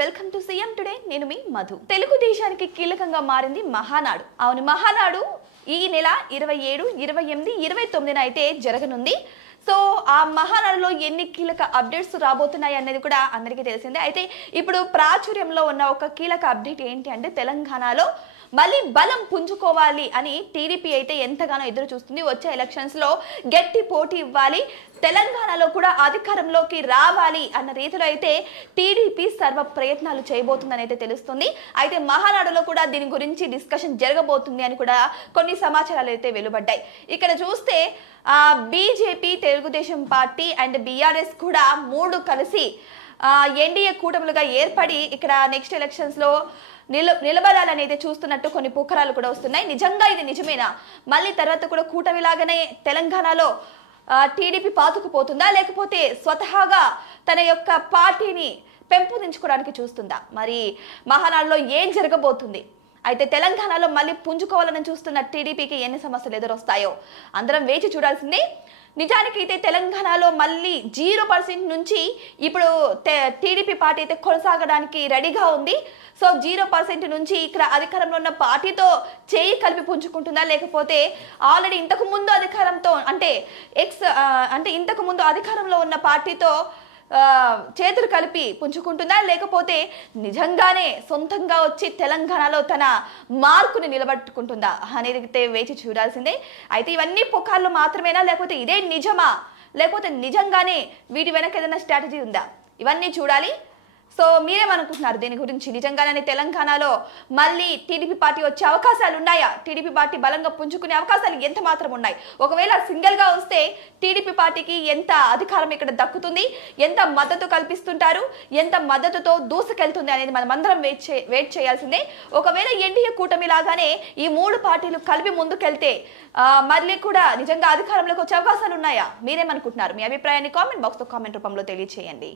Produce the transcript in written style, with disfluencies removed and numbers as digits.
Welcome to CM today. నేను మీ మధు. తెలుగు దేశానికి కీలకంగా మారింది మహానాడు. అవును, మహానాడు ఈ నెల 27, 28, 29 అయితే జరగనుంది. సో ఆ మహానాడులో ఎన్ని కీలక అప్డేట్స్ రాబోతున్నాయి అనేది కూడా అందరికీ తెలిసిందే. అయితే ఇప్పుడు ప్రాచుర్యంలో ఉన్న ఒక కీలక అప్డేట్ ఏంటి అంటే తెలంగాణలో మళ్ళీ బలం పుంజుకోవాలి అని టీడీపీ అయితే ఎంతగానో ఎదురు చూస్తుంది. వచ్చే ఎలక్షన్స్ లో గట్టి పోటీ ఇవ్వాలి, తెలంగాణలో కూడా అధికారంలోకి రావాలి అన్న రీతిలో అయితే టీడీపీ సర్వ ప్రయత్నాలు చేయబోతుందని అయితే తెలుస్తుంది. అయితే మహానాడులో కూడా దీని గురించి డిస్కషన్ జరగబోతుంది అని కూడా కొన్ని సమాచారాలు అయితే వెలువడ్డాయి. ఇక్కడ చూస్తే BJP, Telugu Desam party and BRS కూడా మూడు కలిసి ఎన్డీఏ కూటములుగా ఏర్పడి ఇక్కడ నెక్స్ట్ ఎలక్షన్స్ లో నిలబడాలని అయితే చూస్తున్నట్టు కొన్ని పుకారాలు కూడా వస్తున్నాయి. నిజంగా ఇది నిజమేనా? మళ్ళీ తర్వాత కూడా కూటమిలాగానే తెలంగాణలో టీడీపీ పాతుకుపోతుందా, లేకపోతే స్వతహాగా తన యొక్క పార్టీని పెంపొందించుకోవడానికి చూస్తుందా? మరి మహానాడులో ఏం జరగబోతుంది? అయితే తెలంగాణలో మళ్ళీ పుంజుకోవాలని చూస్తున్న టీడీపీకి ఎన్ని సమస్యలు ఎదురొస్తాయో అందరం వేచి చూడాల్సిందే. నిజానికి అయితే తెలంగాణలో మళ్ళీ 0% నుంచి ఇప్పుడు టీడీపీ పార్టీ అయితే కొనసాగడానికి రెడీగా ఉంది. సో 0% నుంచి ఇక్కడ అధికారంలో ఉన్న పార్టీతో చేయి కలిపి పుంజుకుంటుందా, లేకపోతే ఆల్రెడీ ఇంతకు ముందు అధికారంతో అంటే ఇంతకు ముందు అధికారంలో ఉన్న పార్టీతో చేతులు కలిపి పుంజుకుంటుందా, లేకపోతే నిజంగానే సొంతంగా వచ్చి తెలంగాణలో తన మార్కుని నిలబెట్టుకుంటుందా అనేది అయితే వేచి చూడాల్సిందే. అయితే ఇవన్నీ పుకార్లు మాత్రమేనా, లేకపోతే ఇదే నిజమా, లేకపోతే నిజంగానే వీటి వెనక ఏదైనా స్ట్రాటజీ ఉందా? ఇవన్నీ చూడాలి. సో మీరేమనుకుంటున్నారు దీని గురించి? నిజంగానే తెలంగాణలో మళ్ళీ టీడీపీ పార్టీ వచ్చే అవకాశాలు ఉన్నాయా? టీడీపీ పార్టీ బలంగా పుంజుకునే అవకాశాలు ఎంత మాత్రం ఉన్నాయి? ఒకవేళ సింగిల్ గా వస్తే టీడీపీ పార్టీకి ఎంత అధికారం ఇక్కడ దక్కుతుంది, ఎంత మద్దతు కల్పిస్తుంటారు, ఎంత మద్దతుతో దూసుకెళ్తుంది అనేది మనం అందరం వెయిట్ చేయాల్సిందే. ఒకవేళ ఎన్డీఏ కూటమి లాగానే ఈ మూడు పార్టీలు కలిపి ముందుకెళ్తే మళ్ళీ కూడా నిజంగా అధికారంలోకి వచ్చే అవకాశాలు ఉన్నాయా? మీరేమనుకుంటున్నారు? మీ అభిప్రాయాన్ని కామెంట్ బాక్స్ లో కామెంట్ రూపంలో తెలియజేయండి.